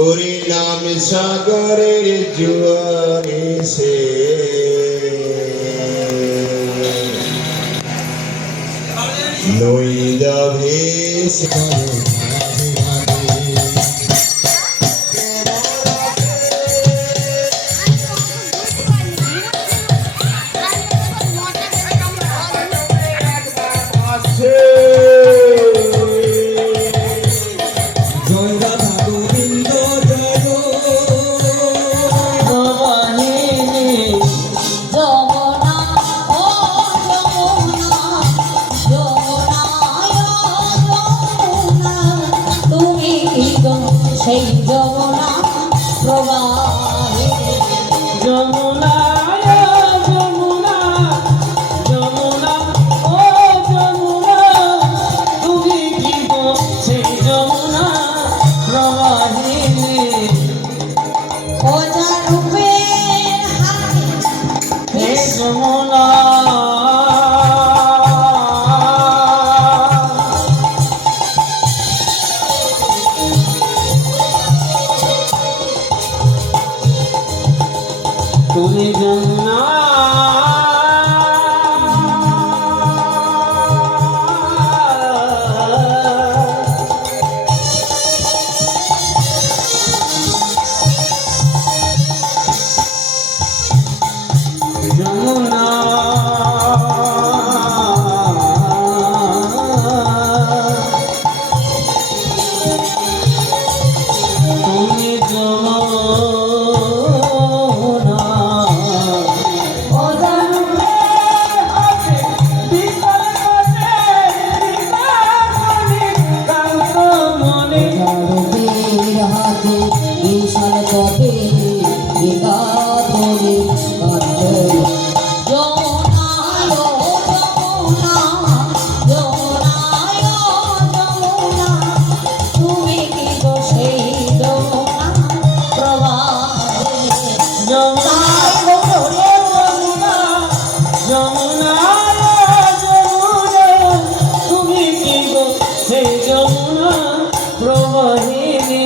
ওরে নাম সাগরের জোয়ারে সে নইদা ভেসে সেই যমুনা প্রবাহে যমুনা যমুনা যমুনা ও যমুনা তুমি কি গো সেই যমুনা প্রবাহিনী ও যার রূপের হাতে হে যমুনা তুমি যমুনা যমুনা তুমি যমুনা ও যার রূপের হাতে বিশাল কবে বিকাধরে কাঁদে যমুনায় যমুনা যমুনায় যমুনা তুমি কি গো সেই যমুনা প্রবাহে যমুনা যমুনা যমুনা তুমি কি গো সেই যমুনা প্রবাহিনী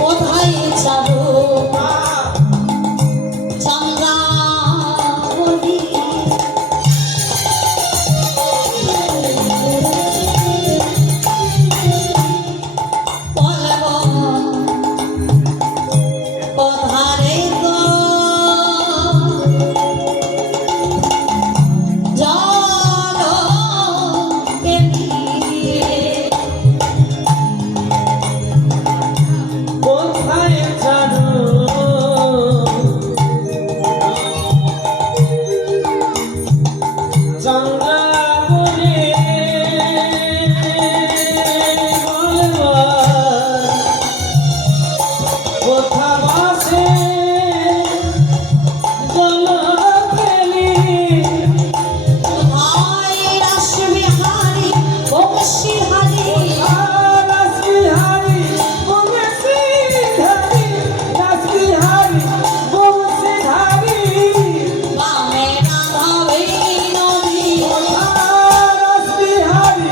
কোথায় যাবো চন্দ্রাবলী বলব কোথারে গো জানো কে নিয়ে কোথায় জানো চন্দ্রাবলী কোথা বাসে জলকেলি কোথায় রাসবিহারী বংশীহারী রাসবিহারী বংশীধারী রাসবিহারী বংশীধারী বামে রাধাবে নদী রাসবিহারী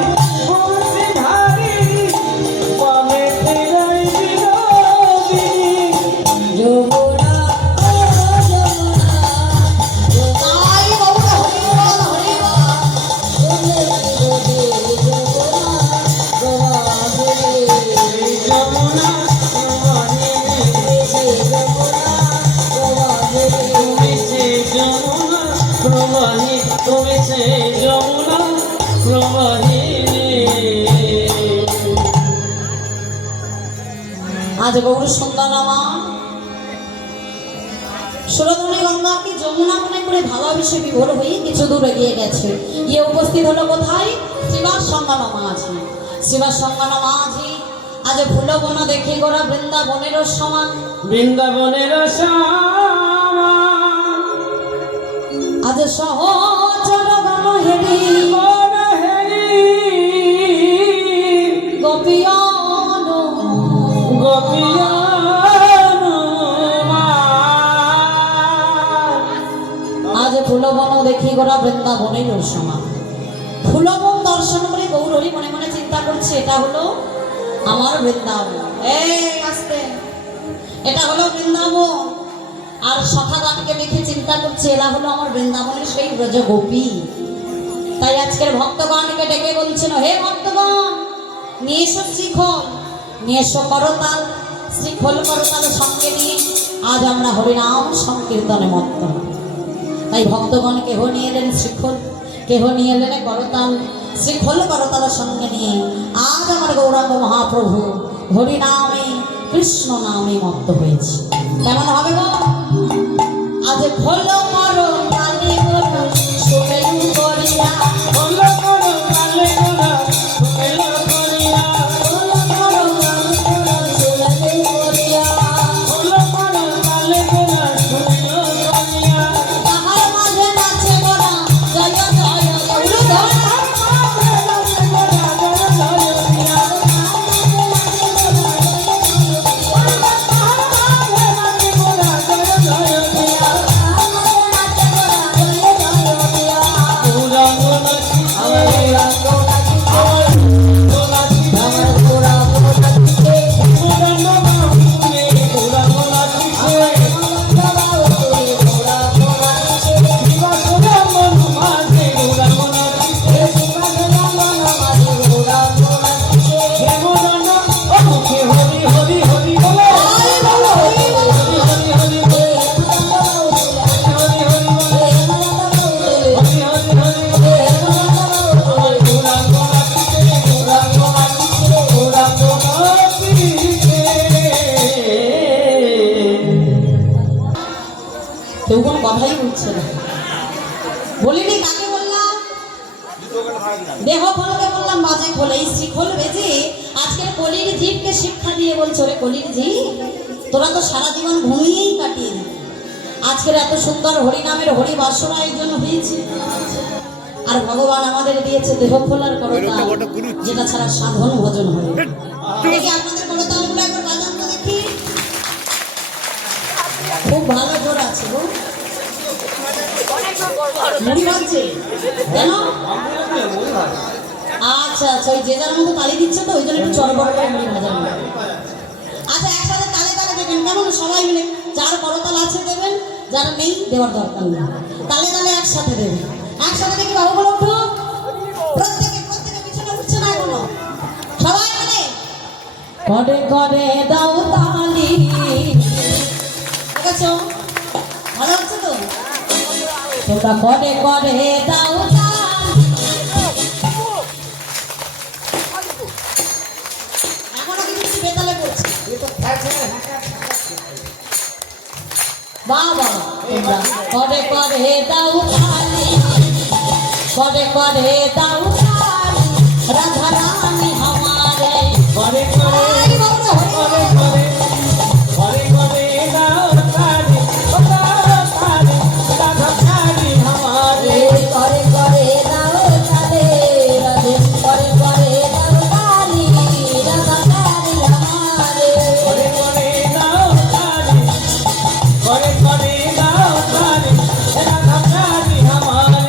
বংশীধারী বামে ফিরাই বিনোদিনী যমুনা ও যমুনা যমুনাই বাবুরা হরি বল তুমি যমুনা প্রবাহে এই যমুনা প্রবাহিনী সেই যমুনা প্রবাহে তুমি সেই যমুনা প্রবাহিনী তুমি সেই যমুনা প্রবাহিনী আজ গৌর সন্ধ্যা নামা সুরধনী গঙ্গাকে যমুনা মনে করে ভালোবেসে বিভোর হয়ে কিছু দূর এগিয়ে গেছে। গিয়ে উপস্থিত হলো কোথায়? শিবার সঙ্গানা মাঝি। শিবার সঙ্গানা মাঝি আজ ফুল বন দেখে গোরা বৃন্দাবনেরও সমান। বৃন্দাবনের সমান আজ সহচর গণ হেরি মন হেরি গোপিয়ন আজ ফুলবন দেখি গোরা বৃন্দাবনের সমান। ফুলবন দর্শন করে গৌরী মনে মনে চিন্তা করছে এটা হলো আমার বৃন্দাবন। এই আসতে, এটা হলো বৃন্দাবন। আর সখাগণকে দেখে চিন্তা করছে এরা হলো আমার বৃন্দাবনের সেই ব্রজ গোপী। তাই আজকের ভক্তগণকে ডেকে বলছেন, হে ভক্তগণ, নিয়ে এসো শ্রীখোল, নিয়ে এসো করতাল। শ্রীখোল করতাল সঙ্গে নিয়ে আজ আমরা হরিনাম সংকীর্তনে মত্ত। তাই ভক্তগণ কেহ নিয়ে এলেন শ্রীখোল, কেহ নিয়ে এলেন করতাল। শ্রীখোল করতাল সঙ্গে নিয়ে আজ আমার গৌরাঙ্গ মহাপ্রভু হরিনামে কৃষ্ণ নামে মত্ত হয়েছে। কেমন হবে গো? আজ খোল করো কালে করো সুমেরু করিয়া, খোল করো কালে করো সুমেরু করিয়া, খোল করো কালে করো সুমেরু করিয়া, খোল করো কালে করো সুমেরু করিয়া। তাহার মাঝে নাচে গোরা জয় জয় গৌরধর, কেউ কোনো কথাই বলছে না। বলিনি কাকে বললাম? দেহ খোলকে বললাম বাজে খোল। এই শ্রীখোল বেজে আজকের কলির জীবকে শিক্ষা দিয়ে বলছো, রে কলির জীব, তোরা তো সারা জীবন ঘুমিয়েই কাটিয়ে দিবি। আজকের এত সুন্দর হরিনামের হরি বাসনা এই জন্য হয়েছে। আর ভগবান আমাদের দিয়েছে দেহ খোলার করতাল, যেটা ছাড়া সাধন ভজন হবে। দেখি আপনাদের করতালগুলো একবার বাজান তো দেখি। খুব ভালো জোর আছে গো। মুড়ি ভাজছে কেন? আচ্ছা আচ্ছা, ওই যে যার মতো তালি দিচ্ছে তো ওই জন্য একটু চড়বড় করে মুড়ি ভাজা। আচ্ছা, একসাথে তালে তালে দেবেন কেমন? সবাই মিলে যার করতাল আছে দেবেন, যারা নেই দেওয়ার দরকার নেই। তালে তালে একসাথে দেবেন। একসাথে দেখি বাবু বলো উঠো, প্রত্যেকে প্রত্যেকে পিছনে উঠছে না এখনো, সবাই মিলে করে করে দাও তালি। দেখেছো ভালো হচ্ছে তো? তোমরা করে করে দাও তালি। এখনো কিন্তু বেতালে পড়ছে বাবা। তোমরা করে করে দাও তালি, করে করে দাও তালি, রাধা রানী हमारे করে করে করে করে করে করে দাও তালি, ও দাও তালি, রাধা রানী हमारे করে করে দাও তালি, রাধে করে করে দাও তালি, রাধা রানী हमारे করে করে দাও তালি, করে করে দাও তালি, রাধা রানী हमारे।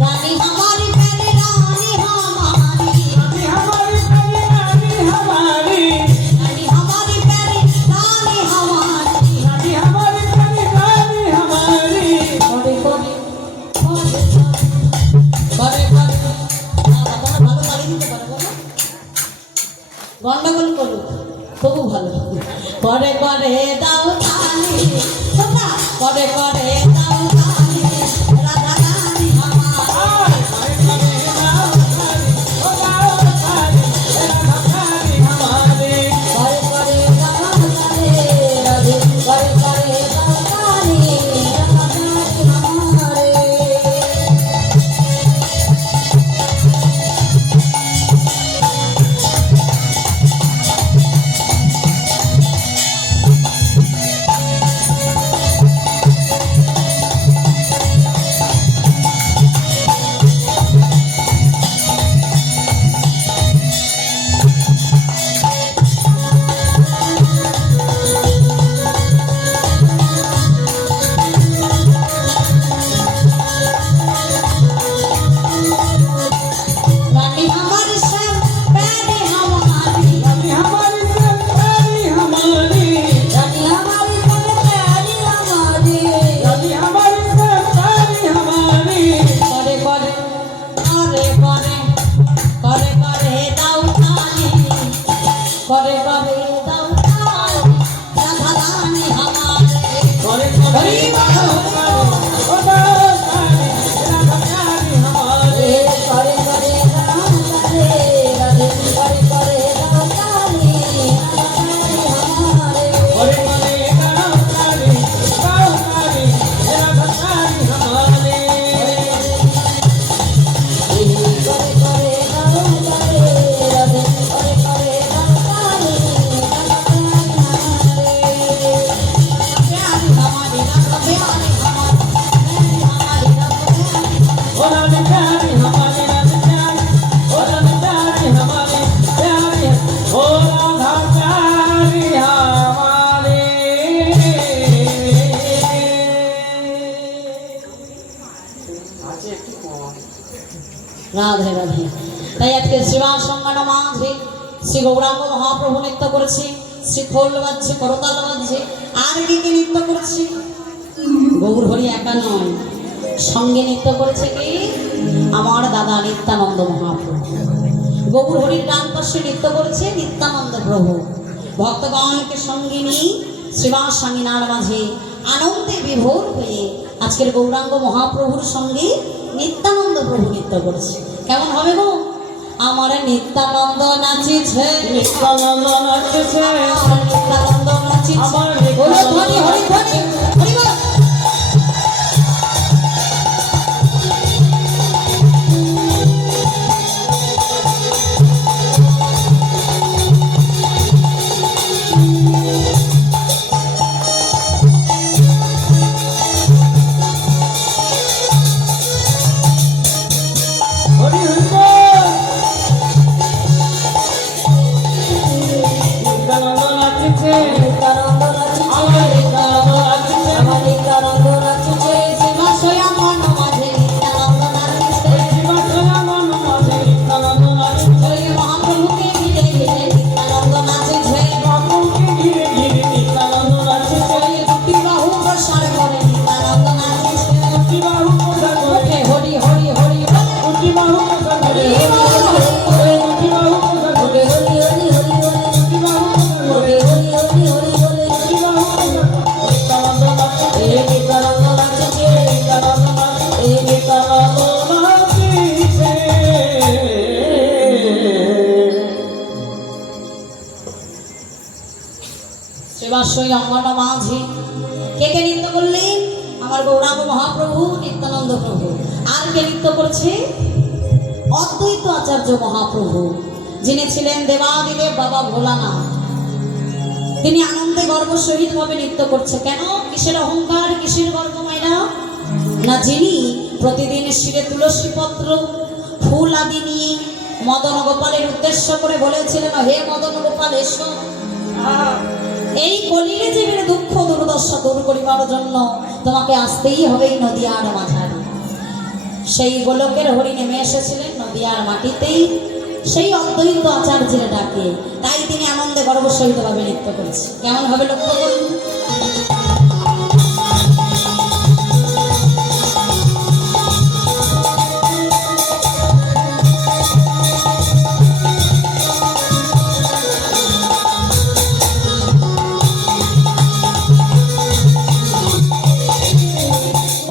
रानी हमारी प्यारी रानी हमारी, रानी हमारी प्यारी रानी हमारी, रानी हमारी प्यारी रानी हमारी, रानी हमारी प्यारी रानी हमारी। করে করে করে করে আপনারা ভালো তালি দিতে পারো বলো? গন্ডগোল করুক তবু ভালো। করে করে দাও তালি, তোমরা করে করে দাও তালি, রাধা রানী हमारे চেয়ে একটু কম। রাধে রাধে। তাই আজকে শিবা সঙ্গন মাঝে শ্রী গৌরাঙ্গ মহাপ্রভু নৃত্য করেছে, শ্রী খোল বাজছে, করতাল বাজছে, আর কে কে নৃত্য করেছে? গৌর হরি একা নয়, সঙ্গে নৃত্য করেছে কি আমার দাদা নিত্যানন্দ মহাপ্রভু। গৌর হরির ডান পাশে নৃত্য করেছে নিত্যানন্দ প্রভু। ভক্তগণকে সঙ্গে নিয়ে শ্রীবাস স্বামীনার মাঝে আনন্দে বিভোর হয়ে আজকের গৌরাঙ্গ মহাপ্রভুর সঙ্গে নিত্যানন্দ প্রভু নৃত্য করছে। কেমন হবে গো? আমার নিত্যানন্দ নাচিছে, নিত্যানন্দ নাচছে, আমার নিত্যানন্দ নাচিছে, আমার বলো ধ্বনি হরি ধ্বনি হরি বল। হরি হরি বল। নিত্যানন্দ নাচছে, নিত্যানন্দ নাচিছে, আমার নিত্যানন্দ নাচছে, আমার নিত্যানন্দ নাচিছে, শিবাশয়া মন মাঝে নিত্যানন্দ নাচিছে, শিবাশয়া মন মাঝে নিত্যানন্দ নাচছে, ওই মহাপ্রভুকে ঘিরে ঘিরে নিত্যানন্দ নাচিছে, বাপুকে ঘিরে ঘিরে নিত্যানন্দ নাচছে, ওই দুটি বাহু প্রসার করে নিত্যানন্দ নাচিছে। দুটি বাহু প্রসার করে, ওঠে হরি হরি হরি বল। দুটি বাহু প্রসার করে, হরি হরি হরি ওরে দুটি বাহু প্রসার করে, হরি হরি হরি বলে, দুটি বাহু প্রসার করে, হরি হরি হরি বলে, দুটি বাহু প্রসার করে। নিত্যানন্দ নাচছে, এই নিত্যানন্দ নাচিছে, নিত্যানন্দ নাচছে, এই নিত্যানন্দ নাচছে। শিবাশয় অঙ্গন মাঝে কে কে নৃত্য করলেন? আমার গৌরাঙ্গ মহাপ্রভু, নিত্যানন্দ প্রভু। আর কে নৃত্য করছে? অদ্বৈত আচার্য মহাপ্রভু, যিনি ছিলেন দেবাদিদেব বাবা ভোলানাথ। তিনি আনন্দে গর্ব সহিত ভাবে নৃত্য করছে। কেন? কিসের অহংকার, কিসের গর্ব মাইরা? না, যিনি প্রতিদিন শিরে তুলসী পত্র ফুল আদি নিয়ে মদন গোপালের উদ্দেশ্য করে বলেছিলেন, হে মদন গোপাল এসো, এই কলিরে জীবের দুঃখ দুর্দশা দূর করিবার জন্য তোমাকে আসতেই হবে এই নদিয়ার মাঝারে। সেই গোলকের হরি নেমে এসেছিলেন নদিয়ার মাটিতেই, সেই অদ্বৈত আচার্যের ডাকে। তাই তিনি আনন্দে গর্ব সহিত ভাবে নৃত্য করেছে। কেমন ভাবে লক্ষ্য করুন।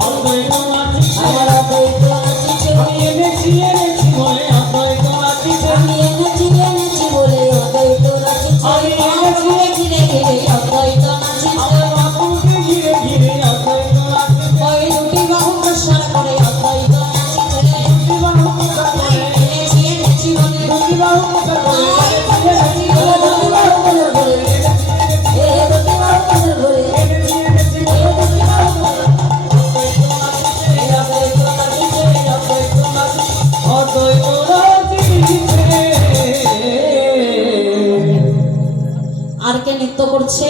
অদ্বৈত নাচছে, আমার অদ্বৈত নাচিছে, আমি এনেছি এনেছি বলে অদ্বৈত নাচছে, আমি এনেছি বলে অদ্বৈত নাচিছে, আমি এনেছি ঘিরে ঘিরে অদ্বৈত নাচিছে, আমার বাপুকে ঘিরে ঘিরে অদ্বৈত নাচছে, ওই দুটি বাহু প্রসার করে অদ্বৈত নাচিছে, দুটি বাহু প্রসার করে, এনেছি বলে দুটি বাহু প্রসার করে, এনেছি বলে দুটি বাহু প্রসার করে, এ দুটি বাহু প্রসার করে, এনেছি এনেছি বলে দুটি বাহু প্রসার করে। অদ্বৈত নাচিছে, অদ্বৈত নাচছে, অদ্বৈত নাচছে। আর কে নৃত্য করছে?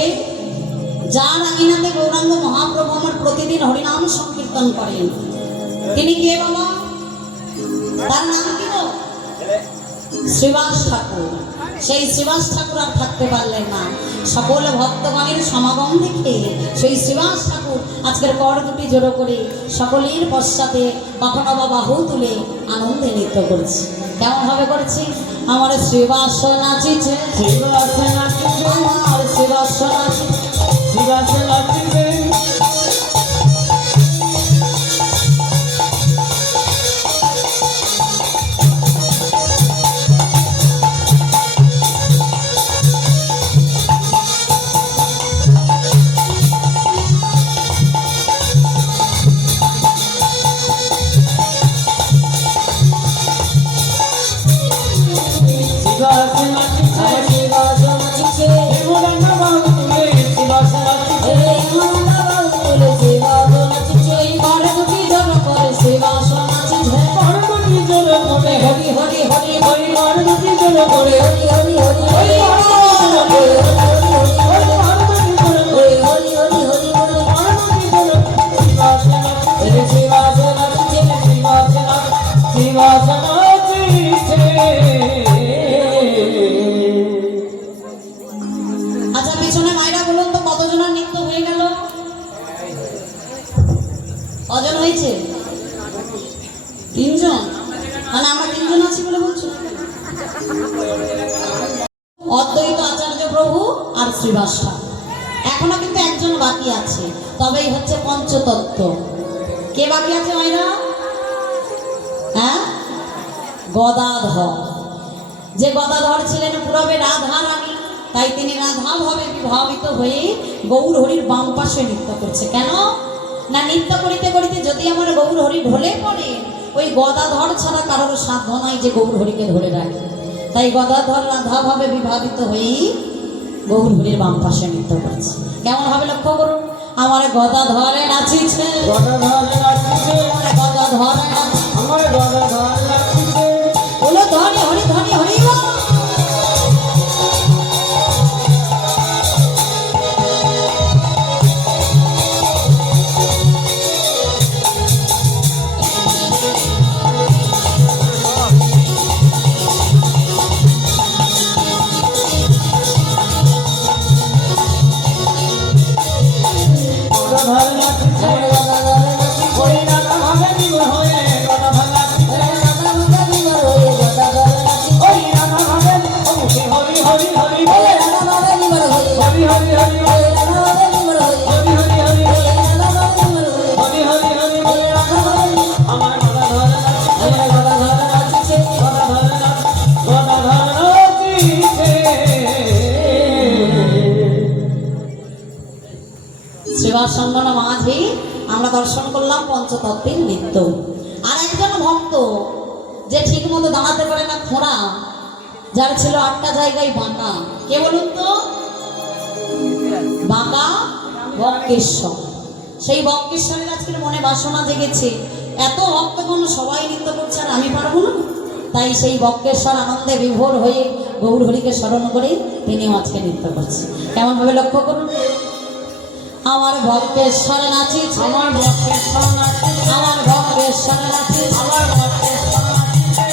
যার আঙিনাতে গৌরাঙ্গ মহাপ্রভু আমার প্রতিদিন হরিনাম সংকীর্তন করেন, তিনি কে বাবা? তার নাম কি গো? শ্রীবাস ঠাকুর। সেই শ্রীবাস ঠাকুর আর থাকতে পারলেন না। সকল ভক্তগণের সমাগম দেখে সেই শ্রীবাস ঠাকুর আজকের কর দুটি জোড়ো করে সকলের পশ্চাতে কখনো বা বাহু তুলে আনন্দে নৃত্য করছে। কেমন ভাবে করেছি? আমার শ্রীবাস নাচিছে, শিবাস নাচছে, আমার শ্রীবাস নাচিছে, শিবাস নাচছে, শিবাস নাচছে, আমার শ্রীবাস নাচিছে, দেবদান বাহু তুলে শিবাস নাচছে, শ্রীবাস নাচিছে, ঘর দুটি জড়ো করে শ্রীবাস নাচিছে, পার্বতী জল করে, হরি হরি হরি হরি পার্বতী জল করে, হরি হরি হরি হরি পার্বতী জল করে, হরি হরি হরি হরি পার্বতী জল করে, শিবাস নাচছে, শ্রীবাস নাচিছে, শিবাস কজন হয়েছে? তিনজন। মানে আমরা তিনজন আছি বলে বলছো? অদ্বৈত আচার্য প্রভু আর শ্রীবাস ঠাকুর। এখনো কিন্তু একজন বাকি আছে, তবেই হচ্ছে পঞ্চতত্ত্ব। কে বাকি আছে মাইরা? হ্যাঁ, গদাধর। যে গদাধর ছিলেন পূরবে রাধা রানী, তাই তিনি রাধা ভাবে বিভাবিত হয়ে গৌর হরির বাম পাশে নৃত্য করছে। কেন না, নৃত্য করিতে করিতে যদি আমার গৌর হরি ঢলে পড়ে, ওই গদাধর ছাড়া কারোর সাধ্য নাই যে গৌর হরিকে ধরে রাখে। তাই গদাধর রাধা ভাবে বিভাবিত হয়েই গৌর হরির বাম পাশে নৃত্য করছে। কেমন ভাবে লক্ষ্য করুন, আমার গদাধরে নাচিছে, গদাধর নাচিছে, গদাধরে নাচিছে, আমার গদাধর নাচিছে। বলো ধরে হরি ধরে হরি বল। গদাধর নাচিছে, হরি নানা ভাবে বিমর হয়ে গদাধর নাচিছে, হরি নানা ভাবে অমুখে হরি হরি হরি বলে, হরি হরি হরি বলে, হরি হরি হরি বলে, হরি হরি হরি বলে আমার গদাধর নাচিছে, গদাধর নাচিছে, গদাধর নাচিছে। শ্রীবাস সঙ্গনা মাঝি আমরা দর্শন করলাম পঞ্চতত্ত্বের নৃত্য। আর একজন ভক্ত যে ঠিক মতো দাঁড়াতে পারে না, খোঁড়া, যার ছিল 8টা জায়গায় বাঁকা। কে বলুন তো? বাঁকা বক্রেশ্বর। সেই বক্রেশ্বরের আজকের মনে বাসনা জেগেছে, এত ভক্তগণ সবাই নৃত্য করছে আর আমি পারবো না। তাই সেই বক্রেশ্বর আনন্দে বিভোর হয়ে গৌর হরিকে স্মরণ করে তিনিও আজকে নৃত্য করছে। কেমন ভাবে লক্ষ্য করুন, আমার ভক্তেশ্বর নাচিছে, আমার বক্রেশ্বর নাচিছে, আমার ভক্তেশ্বর নাচিছে, আমার বক্রেশ্বর নাচিছে।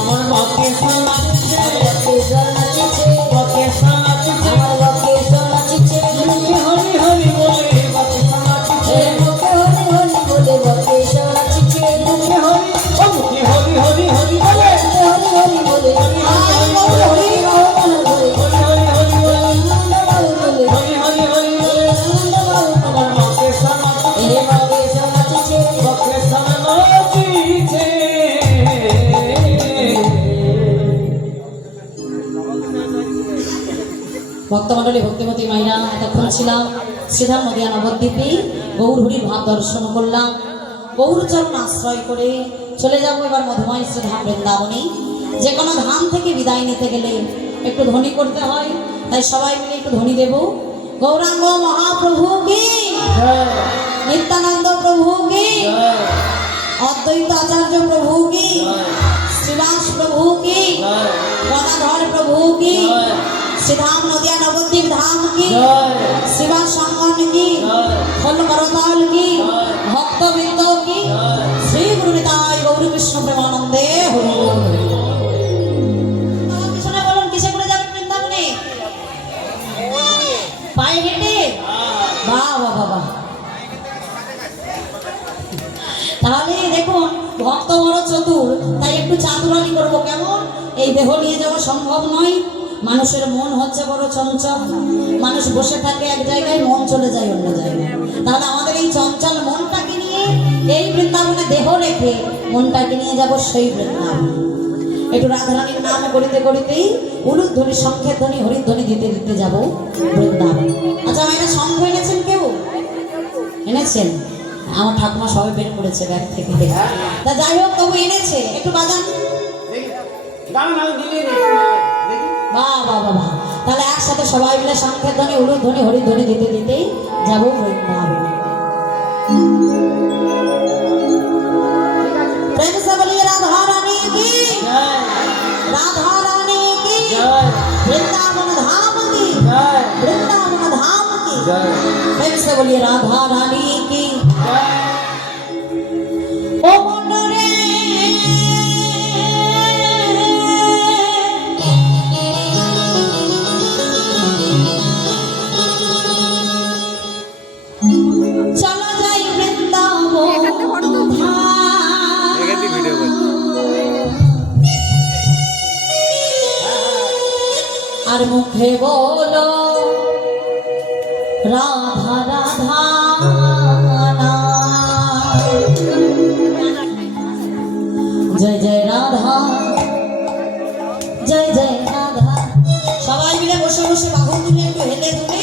আমার বক্রেশ্বর নাচিছে, বক্রেশ্বর নাচিছে, মুখে হরি হরি বলে বক্রেশ্বর নাচিছে, মুখে হরি ও মুখে হরি হরি হরি বলে, আয় গৌর হরি, হরি হরি হরি বলে, হরি হরি হরি বলে আমার বক্রেশ্বর নাচিছে, বক্রেশ্বর নাচিছে। ভক্তমণ্ডলী ভক্তিমতী মাইরা এতক্ষণ ছিলাম শ্রীধাম নদিয়া নবদ্বীপে, গৌর হরির ভাব দর্শন করলাম, গৌরচরণ আশ্রয় করে চলে যাব এবার মধুময় শ্রীধাম বৃন্দাবনে। যে কোনো ধাম থেকে বিদায় নিতে গেলে একটু ধ্বনি করতে হয়, তাই সবাই মিলে একটু ধ্বনি দেব। গৌরাঙ্গ মহাপ্রভু কি, নিত্যানন্দ প্রভু কি, অদ্বৈত আচার্য প্রভু কি, শ্রীবাস প্রভু কি, গদাধর প্রভু কি, শ্রীধাম নদিয়া নবদ্বীপ ধাম কি, শ্রীবাস সঙ্গন কি, খোল করতাল কি, ভক্তবৃন্দ কি, শ্রী গুরু নিতাই গৌর কৃষ্ণ প্রেমানন্দে হরি বল। পিছনে বলুন, কিসে করে যাবেন বৃন্দাবনে? পায়ে হেঁটে? বাহ বাহ বাহ বাহ। তাহলে দেখুন, ভক্ত বড় চতুর, তাই একটু চাতুরানি করবো। কেমন? এই দেহ নিয়ে যাওয়া সম্ভব নয়, মানুষের মন হচ্ছে বড় চঞ্চল, মানুষ বসে থাকে এক জায়গায়, মন চলে যায় অন্য জায়গায়। তাহলে আমাদের এই চঞ্চল মনটাকে নিয়ে এই বৃন্দাবনে দেহ রেখে মনটাকে নিয়ে যাব সেই বৃন্দাবন। একটু রাধারানীর নাম করিতে করিতেই উলুদ ধ্বনি, শঙ্খের ধ্বনি, হরির ধ্বনি দিতে দিতে যাব বৃন্দাবন। আচ্ছা, আমার এটা শঙ্খ এনেছেন কেউ? এনেছেন? আমার ঠাকুমা সবাই বের করেছে ব্যাগ থেকে। তা যাই হোক, তবু এনেছে, একটু বাজান। বাহ বাহ বাহ বাহ। তাহলে একসাথে সবাই মিলে শঙ্খের ধ্বনি, উলুদ ধ্বনি, হরির ধ্বনি দিতে দিতেই যাব বৃন্দাবন। প্রেম সে বলিয়ে রাধা রানী কি, রাধা রানী जय वृंदावन धाम की जय वृंदावन धाम की जय प्रेम से बोलिए राधा रानी की जय ओ मन रे चलो जाई वृंदावन আর মুখে বলো রাধা রাধা জয় জয় রাধা জয় জয় রাধা সবাই মিলে বসে বসে বাহু তুলে একটু হেলে তুলে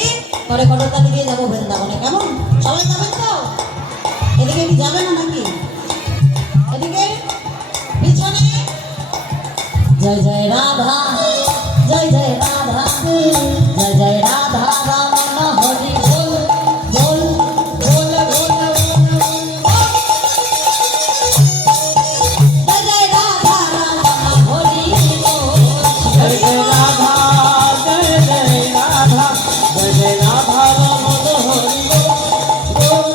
পরে করতালি দিয়ে যাবো বৃন্দাবনে কেমন সবাই যাবেন তো এদিকে কি যাবে না নাকি এদিকে পিছনে জয় জয় রাধা জয় জয় রাধা জয় জয় রাধা রমন হরি বল বল বল বল জয় জয় রাধা রমন হরি বল जय जय राधा जय जय राधा जय जय राधा रमन हरि बोल बोल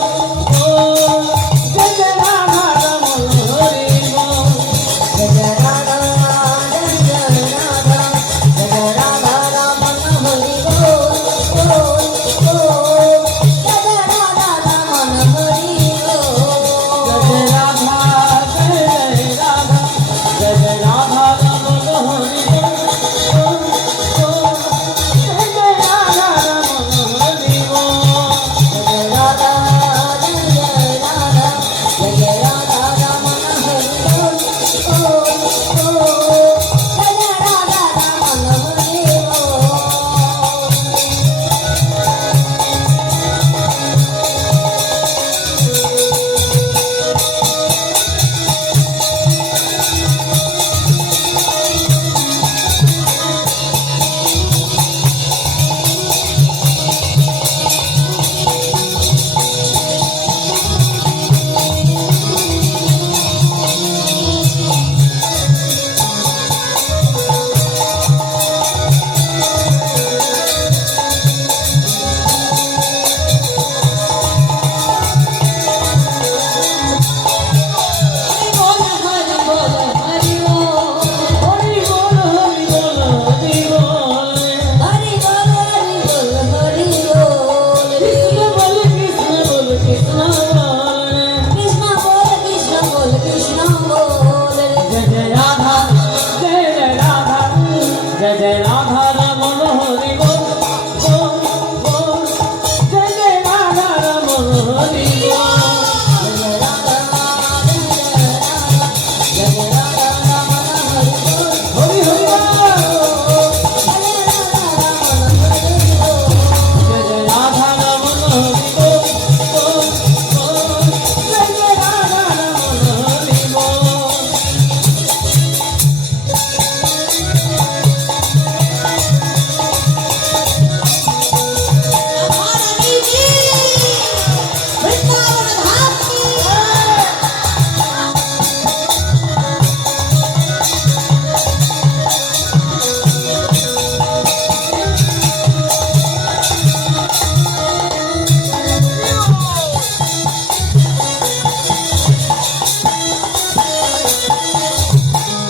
जय जय राधा रमन हरि बोल जय जय राधा जय जय राधा जय जय राधा रमन हरि बोल बोल बोल जय जय राधा रमन हरि बोल जय जय राधा जय जय राधा जय जय राधा रमन हरि बोल बोल जय जय राधा रमन हरि बोल जय राधा जय जय राधा जय जय राधा रमन हरि बोल बोल बोल जय जय राधा रमन हरि बोल हरि बोल हरि बोल हरि बोल हरि बोल हरि बोल हरि बोल हरि बोल हरि बोल कृष्ण बोल कृष्ण बोल कृष्ण बोल कृष्ण बोल कृष्ण बोल जय जय राधा जय जय राधा जय जय राधा रमन हरि बोल बोल बोल जय जय राधा रमन हरि बोल जय राधा जय जय राधा रमन हरि बोल हरि हरि बोल जय राधा रमन हरि बोल जय जय राधा रमन बोल बोल बोल जय जय राधा रमन हरि बोल रानी जी वृंदावन धाम की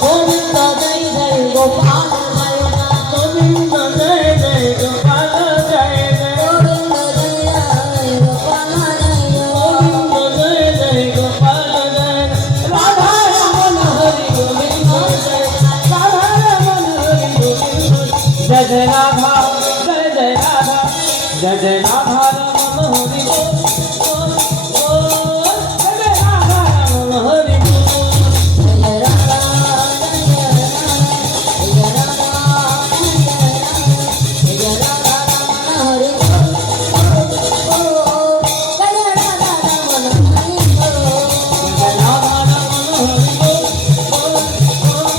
गोविंद जय जय गोपाल जय गोविंद जय जय गोपाल जय जय गोविंद जय जय गोपाल जय गोविंद जय जय गोपाल जय राधा रमन हरि गोविंद जय राधा रमन हरि गोविंद जय जय राधा जय जय राधा जय जय राधा रमन हरि बोल बोल बोल जय जय राधा रमन हरि बोल जय राधा जय जय राधा जय जय राधा रमन हरि बोल जय जय राधा रमन हरि बोल जय राधा रमन हरि बोल बोल बोल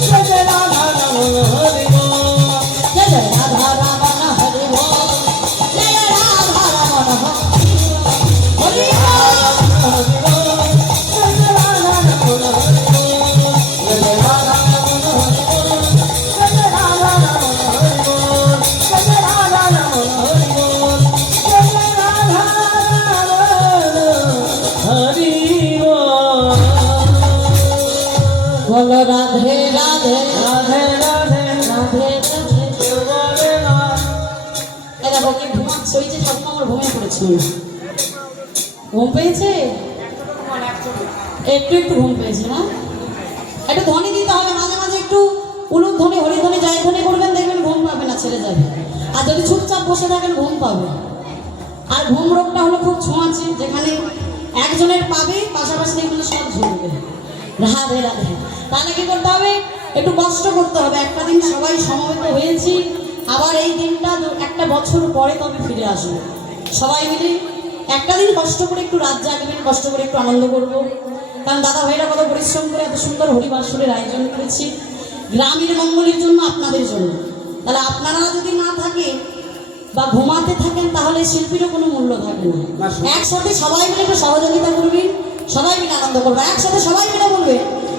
जय जय राधा रमन हरि बोल जय जय राधा रमन हरि बोल जय राधा ঘুমাচ্ছে, ওই যে ঠাকুমা আমার ঘুমিয়ে পড়েছে। ঘুম পেয়েছে, একটু একটু ঘুম পেয়েছে না? একটু ধ্বনি দিতে হবে মাঝে মাঝে, একটু উলুর ধ্বনি হরিধ্বনি যাই ধ্বনি করবেন, দেখবেন ঘুম পাবে না, ছেড়ে যাবে। আর যদি চুপচাপ বসে থাকেন ঘুম পাবে। আর ঘুম রোগটা হলো খুব ছোঁয়াচে, যেখানে একজনের পাবে পাশাপাশি এগুলো সব ঝরবে। রাধে রাধে। তাহলে কি করতে হবে? একটু কষ্ট করতে হবে। একটা দিন সবাই সমবেত হয়েছি, আবার এই দিনটা একটা বছর পরে তবে ফিরে আসবে। সবাই মিলে একটা দিন কষ্ট করে একটু রাত জাগবেন, কষ্ট করে একটু আনন্দ করব। কারণ দাদা ভাইরা কত পরিশ্রম করে এত সুন্দর হরিবাসরের আয়োজন করেছি গ্রামের মঙ্গলের জন্য, আপনাদের জন্য। তাহলে আপনারা যদি না থাকে বা ঘুমাতে থাকেন, তাহলে শিল্পীরও কোনো মূল্য থাকে না। একসাথে সবাই মিলে একটু সহযোগিতা করবেন, সবাই মিলে আনন্দ করবো। একসাথে সবাই মিলে বলবে,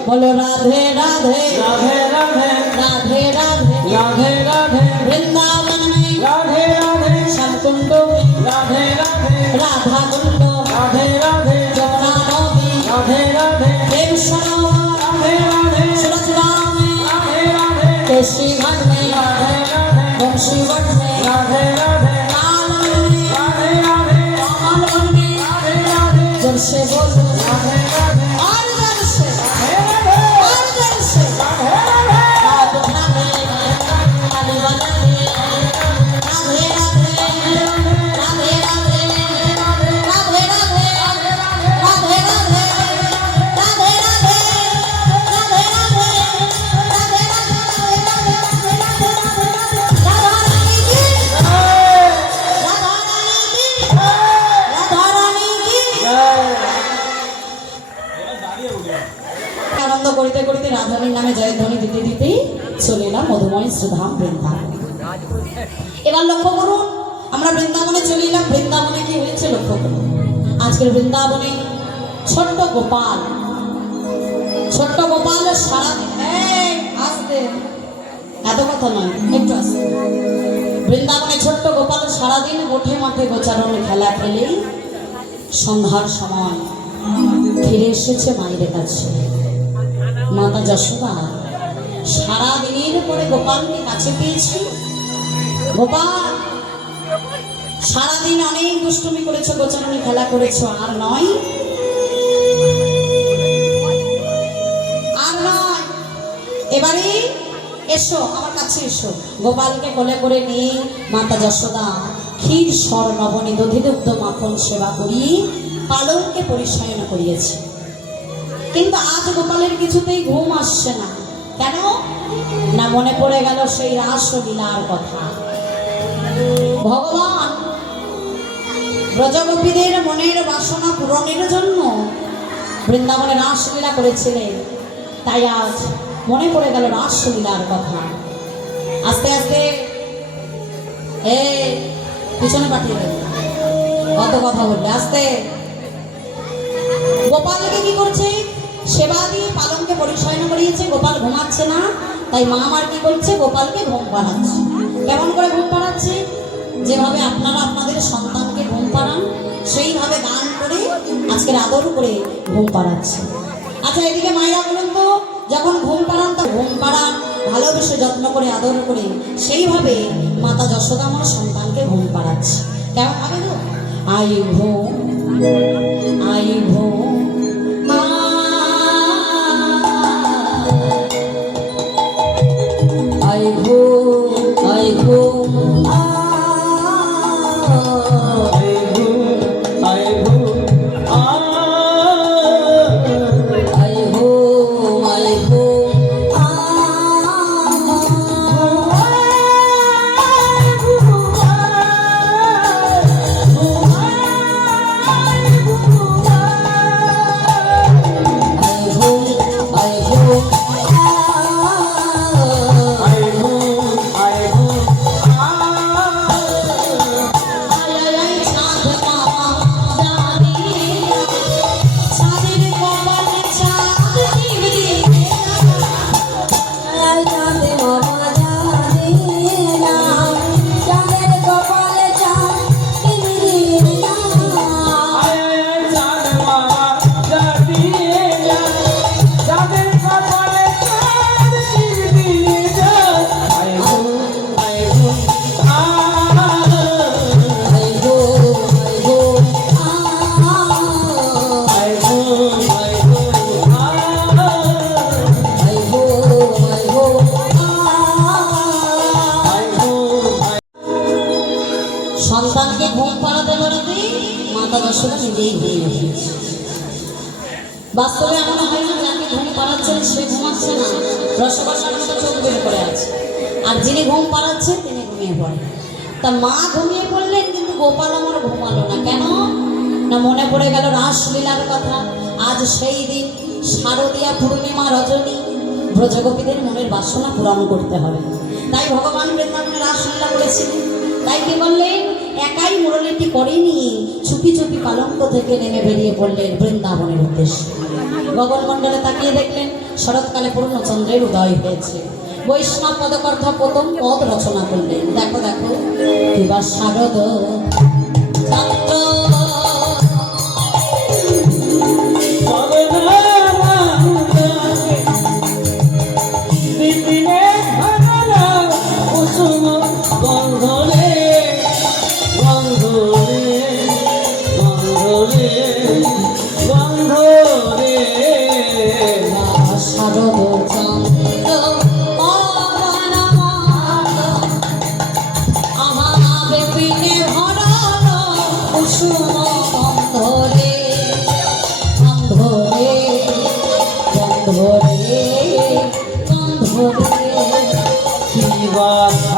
বলো রাধে রাধে রাধে রাধে রাধে রাধে রাধে রাধে বৃন্দাবন में রাধে রাধে श्याम कुंड में রাধে রাধে राधा कुंड রাধে রাধে যমুনা নদী রাধে রাধে देव सरोवर রাধे রাধে सुरचुरा में রাধে রাধे केशी घाट में রাধে রাধে वंशी वट में রাধে রাধে काल में রাধে রাধে काल वन में রাধে রাধে जब से बोलो রাধে রাধে और जब से রাধে और जब से রাধে रात में काली वन में राधे राधे राधे राधे राधे राधे राधे राधे राधे राधे राधे राधे राधे राधा रानी की राधा रानी की राधा रानी की আনন্দ করিতে করিতে রাধারানীর নামে জয়ধ্বনি দিতে দিতেই চলে এলাম মধুময় সুধাম বৃন্দাবন। এবার লক্ষ্য করুন, আমরা বৃন্দাবনে চলে এলাম। বৃন্দাবনে কি হয়েছে লক্ষ্য করুন। আজকের বৃন্দাবনে ছোট্ট গোপাল, ছোট্ট গোপাল সারাদিন আসতে এত কথা নয়, একটু আসতে। বৃন্দাবনে ছোট্ট গোপাল সারাদিন গোঠে মাঠে গোচারণ খেলা খেলেই সন্ধ্যার সময় ফিরে এসেছে মায়ের কাছে। মাতা যশোদা সারাদিনের পরে গোপালকে কাছে পেয়েছি। গোপাল, সারাদিন অনেক দুষ্টুমি করেছো, গোচারণে খেলা করেছো, আর নয় আর নয়, এবারে এসো আমার কাছে এসো। গোপালকে কোলে করে নিয়ে মাতা যশোদা ক্ষীর স্বর নবনী দধিদুগ্ধ মাখন সেবা করিয়ে পালনকে পরিশয়ন করিয়েছে। কিন্তু আজ গোপালের কিছুতেই ঘুম আসছে না। কেন না? মনে পড়ে গেল সেই রাসলীলার কথা। ভগবান ব্রজগোপীদের মনের বাসনা পূরণের জন্য বৃন্দাবনে রাসলীলা করেছিলেন। তাই আজ মনে পড়ে গেল রাসলীলার কথা। আস্তে আস্তে পিছনে পাঠিয়ে দেন, কত কথা বললে। আস্তে গোপালকে কি করছে? সেবা দিয়ে পালনকে পরিশয়ন করিয়েছে। গোপাল ঘুমাচ্ছে না, তাই মা আমার কি করছে? গোপালকে ঘুম পাড়াচ্ছে। কেমন করে ঘুম পাড়াচ্ছে? যেভাবে আপনারা আপনাদের সন্তানকে ঘুম পাড়ান, সেইভাবে গান করে আজকের আদর করে ঘুম পাড়াচ্ছে। আচ্ছা, এদিকে মায়েরা বলুন তো, যখন ঘুম পাড়ান তা ঘুম পাড়ান ভালোবেসে যত্ন করে আদর করে, সেইভাবে মাতা যশোদা আমার সন্তানকে ঘুম পাড়াচ্ছে। কেমন ভাবে গো? আই ঘুম আই ঘুম আই ঘুম আই ঘুম I মাতা যশোদা নিজেই ঘুমিয়ে উঠেছে। বাস্তবে এমন হয় না যাকে ঘুম পাড়াচ্ছেন সে ঘুমাচ্ছে না, রসগোল্লার মতো চোখ বের করে আছে, আর যিনি ঘুম পাড়াচ্ছেন তিনি ঘুমিয়ে পড়েন। তা মা ঘুমিয়ে পড়লেন কিন্তু গোপাল আমার ঘুমালো না। কেন না, মনে পড়ে গেল রাসলীলার কথা। আজ সেই দিন, শারদীয়া পূর্ণিমা রজনী, ব্রজগোপীদের মনের বাসনা পূরণ করতে হবে। তাই ভগবান বৃন্দাবনে রাসলীলা করেছিলেন। তাই কি বললেন, একাই মুরলীটি করেনি, চুপি চুপি পালঙ্ক থেকে নেমে বেরিয়ে পড়লেন বৃন্দাবনের উদ্দেশ্যে। গগনমণ্ডলে তাকিয়ে দেখলেন শরৎকালে পূর্ণচন্দ্রের উদয় হয়েছে। বৈষ্ণব পদকর্থ প্রথম পদ রচনা করলেন। দেখো দেখো, কিবা শারদ চন্দ্র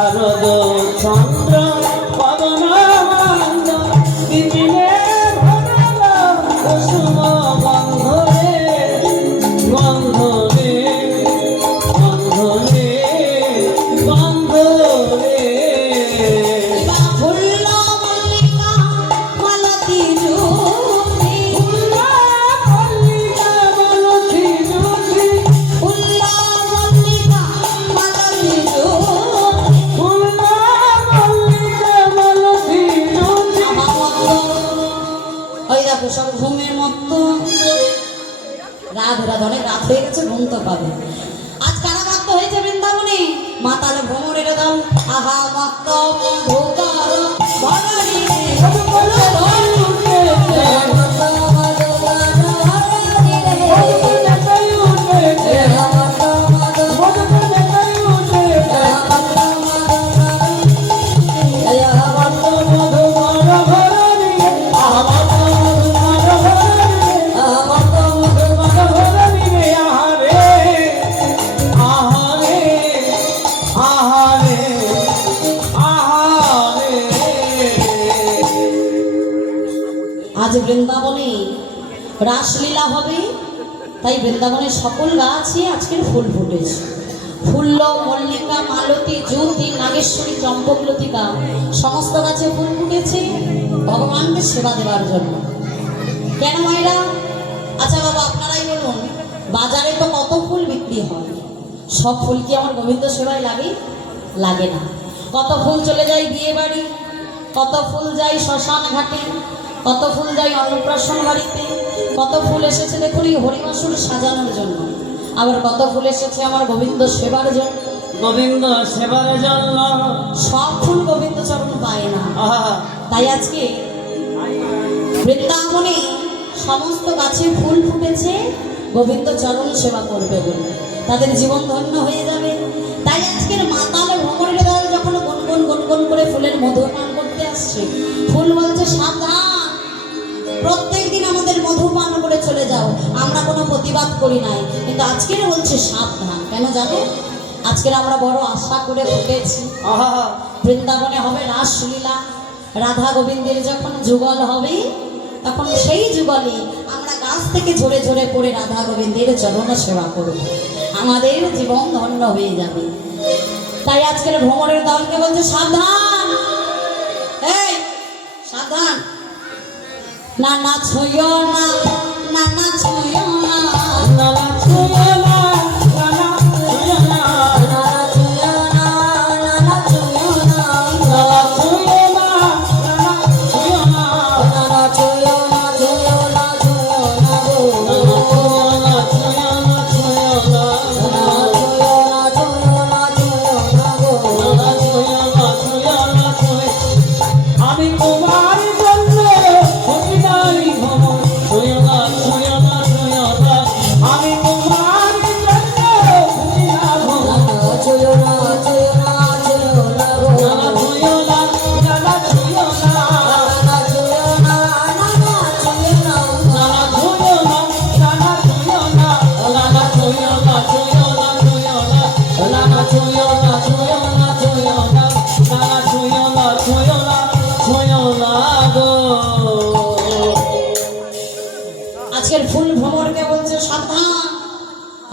শারদ চন্দ্র পবনমান্দ দিনে ভরল কুসুম গন্ধরে গন্ধরে গন্ধরে গন্ধরে ফুল্ল মল্লিকা মালতী জুতি, ফুল্ল মল্লিকা মালতী জুতি, ফুল্ল মল্লিকা মালতী জুতি, ফুল্ল মল্লিকা মালতী জুতি। আমার মতো ওই দেখো সব ঘুমের মতো রাত রাত অনেক রাত হয়ে গেছে, ঘুম তো পাবে। আজ কারা মত্ত হয়েছে বৃন্দাবনে, মাতাল ভ্রমণের দল। আহা মত্ত মধুকর ভরণী আজ বৃন্দাবনে রাসলীলা হবে, তাই বৃন্দাবনের সকল গাছে আজকের ফুল ফুটেছে। ফুল্ল মল্লিকা মালতী জ্যোতি নাগেশ্বরী চম্পক লতিকা সমস্ত গাছে ফুল ফুটেছে ভগবানকে সেবা দেওয়ার জন্য। কেন মায়েরা? আচ্ছা বাবা আপনারাই বলুন, বাজারে তো কত ফুল বিক্রি হয়, সব ফুল কি আমার গোবিন্দ সেবায় লাগে? লাগে না। কত ফুল চলে যায় বিয়ে বাড়ি, কত ফুল যায় শ্মশান ঘাটে, কত ফুল যায় অন্নপ্রাশন বাড়িতে, কত ফুল এসেছে দেখুন এই হরিবাসর সাজানোর জন্য, আবার কত ফুল এসেছে আমার গোবিন্দ সেবার জন্য। গোবিন্দ সেবার জন্য সব ফুল গোবিন্দ চরণ পায় না। তাই আজকে বৃন্দাবনে সমস্ত গাছে ফুল ফুটেছে গোবিন্দ চরণ সেবা করবে বলে, তাদের জীবন ধন্য হয়ে যাবে। তাই আজকের মাতাল ভ্রমণের দল যখন গুনগুন গুনগুন করে ফুলের মধু পান করতে আসছে, ফুল বলছে সাবধান, প্রত্যেক দিন আমাদের মধু পান করে চলে যাও, আমরা কোনো প্রতিবাদ করি নাই, কিন্তু আজকের বলছে সাবধান। কেন জানো? আজকের আমরা বড় আশা করে ফুটেছি, বৃন্দাবনে হবে রাসলীলা, রাধা গোবিন্দের যখন যুগল হবে তখন সেই যুগলে আমরা গাছ থেকে ঝরে ঝরে পড়ে রাধা গোবিন্দের চরণ সেবা করব, আমাদের জীবন ধন্য হয়ে যাবে। তাই আজকের ভ্রমণের দলকে বলছে সাবধান, এই সাবধান, না না ছুঁয়ো না, না না ছুঁয়ো না, নানা ছুঁয়ো না, নানা ছুঁয়ো না, না না ছুঁয়ো না, না না ছুঁয়ো না, নানা ছুঁয়ো না, নানা ছুঁয়ো না, না না ছুঁয়ো না, ছুঁয়ো না, ছুঁয়ো না গো, নানা ছুঁয়ো না, ছুঁয়ো না, ছুঁয়ো না, না ছুঁয়ো না, ছুঁয়ো না, ছুঁয়ো না গো, নানা ছুঁয়ো না, ছুঁয়ো না, ছুঁয়ো। আমি তোমার জন্য হতে নাই ভ্রমণ, ছুঁয়ো না, ছুঁয়ো না, ছুঁয়ো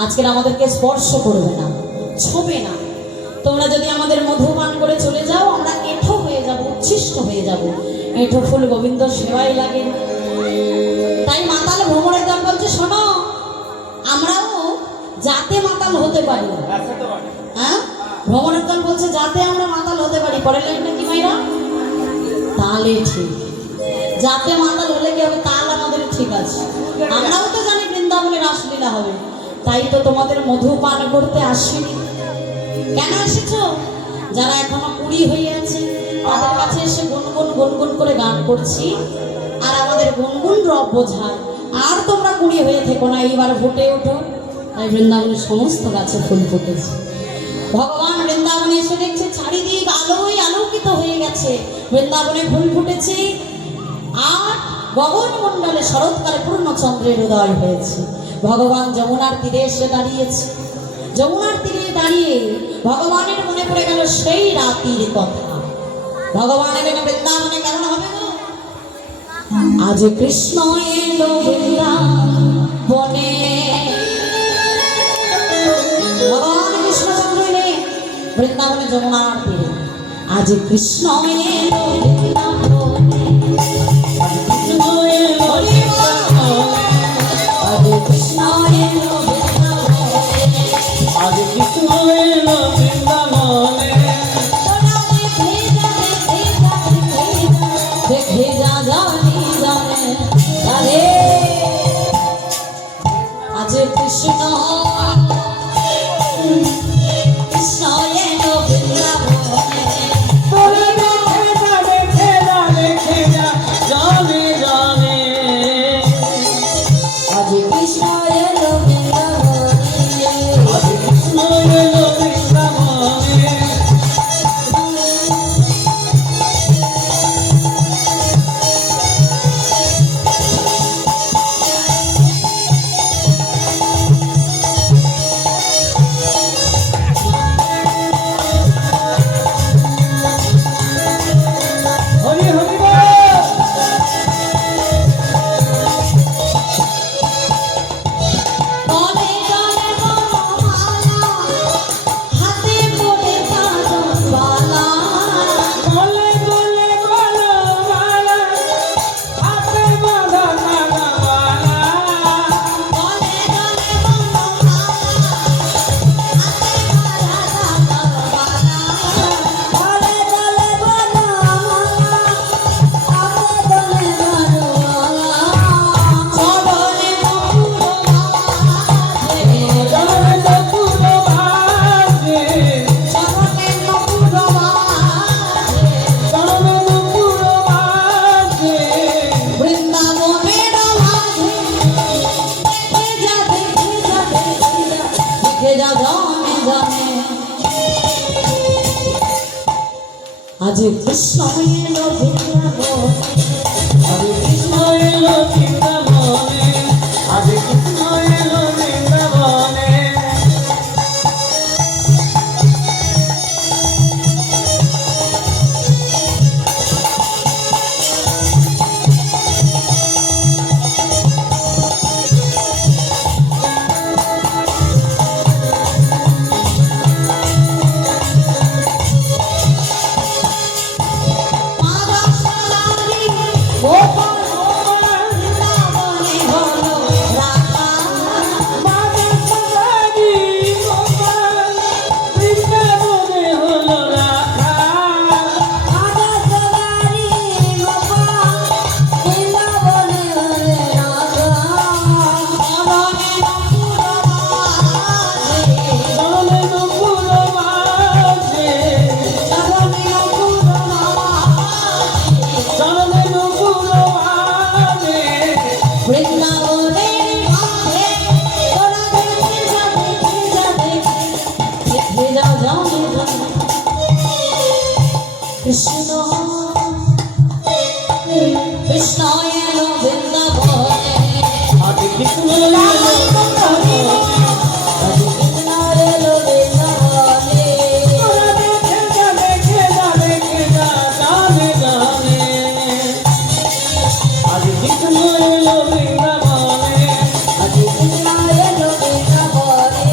আজকের আমাদেরকে স্পর্শ করবে না, ছোবে না। তোমরা যদি আমাদের মধুপান করে চলে যাও, আমরা এঁঠো হয়ে যাব, উচ্ছিষ্ট হয়ে যাব। এঁঠো ফুল গোবিন্দ সেবাই লাগে। তাই মাতাল ভ্রমণের দল বলছে, শোনো, আমরাও যাতে মাতাল হতে পারি। হ্যাঁ, ভ্রমণের দল বলছে যাতে আমরা মাতাল হতে পারি। পরের লাইনটা কি মাইরা? তাহলে ঠিক, যাতে মাতাল হলে কি হবে? তাল আমাদের ঠিক আছে। আমরাও তো জানি বৃন্দাবনে রাসলীলা হবে, তাই তো তোমাদের মধু পান করতে আসিনি। কেন এসেছো? যারা এখনো কুড়ি হয়ে আছে তাদের কাছে এসে গুনগুন গুনগুন করে গান করছি, আর আমাদের গুনগুন রব বোঝায়। আর তোমরা কুড়ি হয়ে থেকো না, এইবার ফুটে ওঠো। তাই বৃন্দাবনের সমস্ত গাছে ফুল ফুটেছে। ভগবান বৃন্দাবনে এসে দেখছে চারিদিক আলোয় আলোকিত হয়ে গেছে, বৃন্দাবনে ফুল ফুটেছে, আর গগন মণ্ডলে শরৎকালে পূর্ণচন্দ্রের উদয় হয়েছে। ভগবান যমুনার তীরে এসে দাঁড়িয়েছে। যমুনার তীরে দাঁড়িয়ে ভগবানের মনে পড়ে গেল সেই রাতির কথা। ভগবান এলেন বৃন্দাবনে, কেমন হবে গো? আজ কৃষ্ণ এলো বৃন্দাবনে। ভগবান কৃষ্ণচন্দ্র এলেন বৃন্দাবনে যমুনার তীরে। আজ কৃষ্ণ এলো বৃন্দাবনে, কৃষ্ণ এলো বৃন্দাবনে, আজ কৃষ্ণ এলো বৃন্দাবনে, আজ কৃষ্ণ এলো বৃন্দাবনে। দেখে যা জানি জানে আরে আজ কৃষ্ণ কৃষ্ণ এলো বৃন্দাবনে। তোরে দেখে যা জানে জানে। আজ কৃষ্ণ এলো বৃন্দাবনে, আজ কৃষ্ণ এলো বৃন্দাবনে। হরি হরি বল। গলে গলে বনমালা, হাতে পড়ে কাঁচনবালা। গলে গলে বনমালা, হাতে বাঁধা কানমালা। গলে গলে বনমালা, হাতে পড়ে কাঁচনবালা। গলে গলে বনমালা, হাতে পড়ে কাঁচনবালা। চরণে নকুল বাজে, চরণে নকুল বাজে, চরণে নকুল বাজে। চরণে নকুল বাজে। বৃন্দাবনের মাঝে দেখে যা দেখে যা দেখে যা দেখে যা জানে জানে। আজ কৃষ্ণ এলো বৃন্দাবনে, আজ কৃষ্ণ এলো বৃন্দাবনে, আজ কৃষ্ণ এলো বৃন্দাবনে। মাধব সদারি গোপাল বৃন্দাবনে হলো রাধা। মাধব সদারি গোপাল বৃন্দাবনে হলো রাধা। মাধব সদারি গোপাল বৃন্দাবনে হলো রাধা। চরণে নকুল বাজে, চরণে নকুল বাজে, চরণে নকুল বাজে। চরণে নকুল বাজে। বৃন্দাবনের মাঝে তোরা দেখে যা দেখে যা দেখে যা জানে জানে। কৃষ্ণ কৃষ্ণ এলো বৃন্দাবনে, আজ কৃষ্ণ এলো বৃন্দাবনে, আজ কৃষ্ণ এলো বৃন্দাবনে। তোরা দেখে যা দেখে যা দেখে যা জানে জানে। আজ কৃষ্ণ এলো বৃন্দাবনে, আজ কৃষ্ণ এলো বৃন্দাবনে।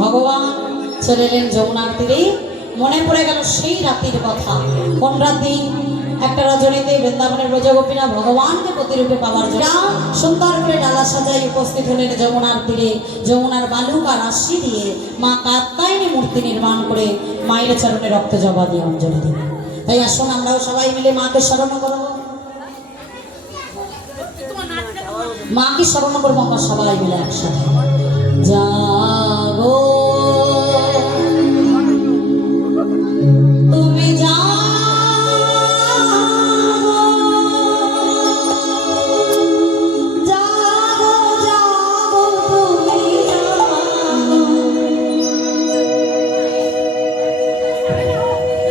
ভগবান চলে এলেন যমুনার তীরে। মনে পড়ে গেল সেই রাতের কথা। কোন রাতে? একটা রজনীতে বৃন্দাবনের ব্রজগোপীরা ভগবানকে প্রতিরূপে পাওয়ার জন্য সুন্দর করে ডালা সাজাই উপস্থিত হলেন যমুনার তীরে। যমুনার বালুকা রাশি দিয়ে মা কাত্যায়নী মূর্তি নির্মাণ করে মায়ের চরণে রক্ত জবা দিয়ে অঞ্জলি দেবেন। তাই আসুন আমরাও সবাই মিলে মাকে স্মরণ করবো। মাকে স্মরণ করবো আমরা সবাই মিলে একসাথে। জাগো তুমি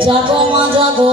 জাগো মা জাগো